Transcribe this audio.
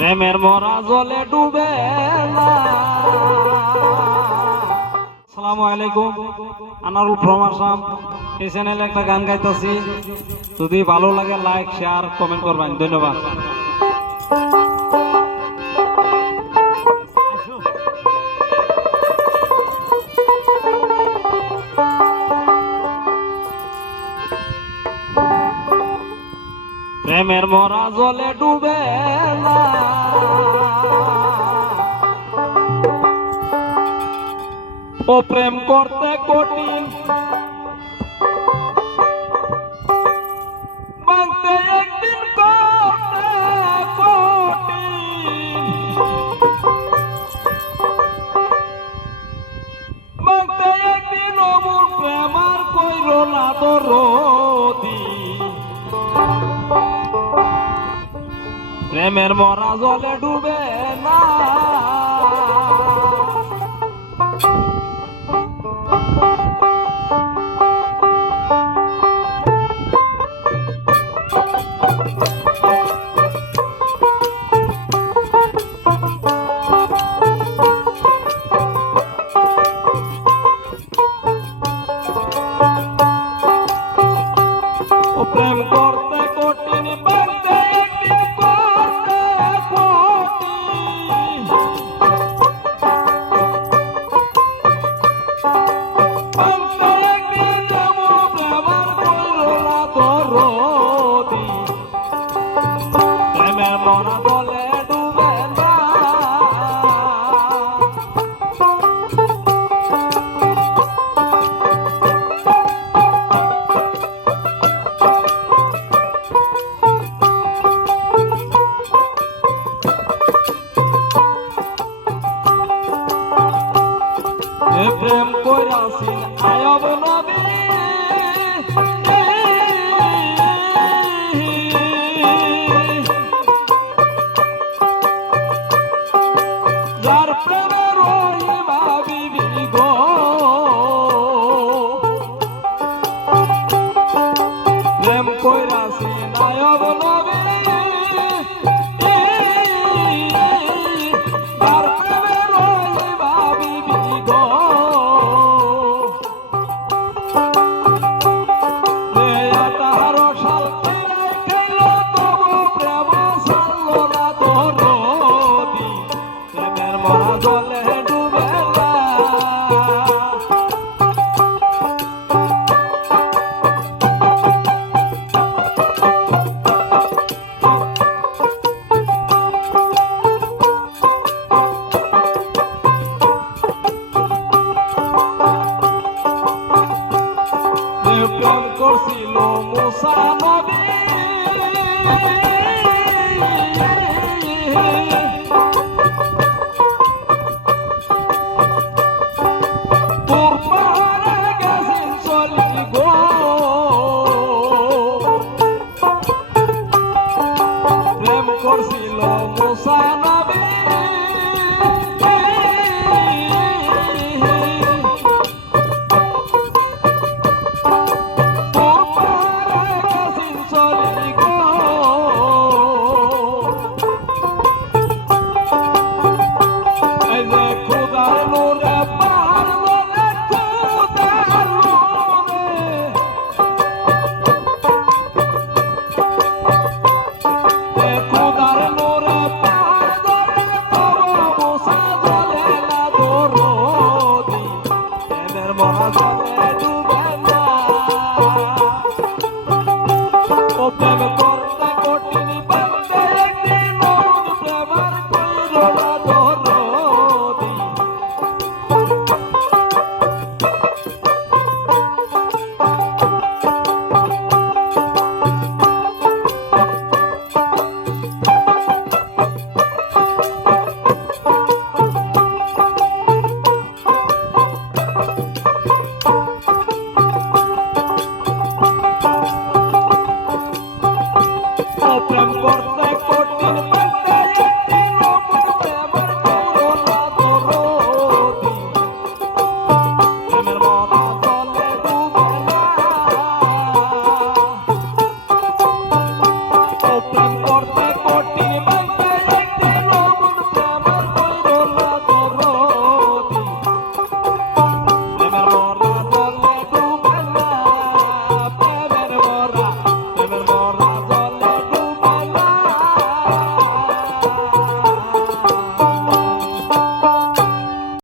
প্রেমের মরা জলে ডুবে না। আসসালামু আলাইকুম, আনারুল ফ্রম আসাম। এই চ্যানেলে একটা গান গাইতেছি, যদি ভালো লাগে লাইক শেয়ার কমেন্ট করবেন। ধন্যবাদ। প্রেমের মরা জলে ডুবে না, ও প্রেম করতে কঠিন, ভাঙতে একদিন করতে কঠিন, ভাঙতে একদিন অমূল প্রেম আর কইর না দরদি। প্রেমের মরা জলে ডুবে না, ও প্রেম করতে কঠিন, ভাঙতে একদিন করতে কঠিন, ভাঙতে একদিন এমন প্রেম আর কইর না দরদি। প্রেমের মরা জলে ডুবে না, প্রেম কইরাছিন আয়ব নবী, যার প্রেমের ওই ভাবিবি গো। প্রেম কইরাছিন আয়ব নবী, যার প্রেমের ওই ভাবিবি গো। জলে ডুবে না, প্রেম করছিল মুসা নবী, তোর পাহাড়ে গেছেন চলি গো। প্রেম করছিল মুসা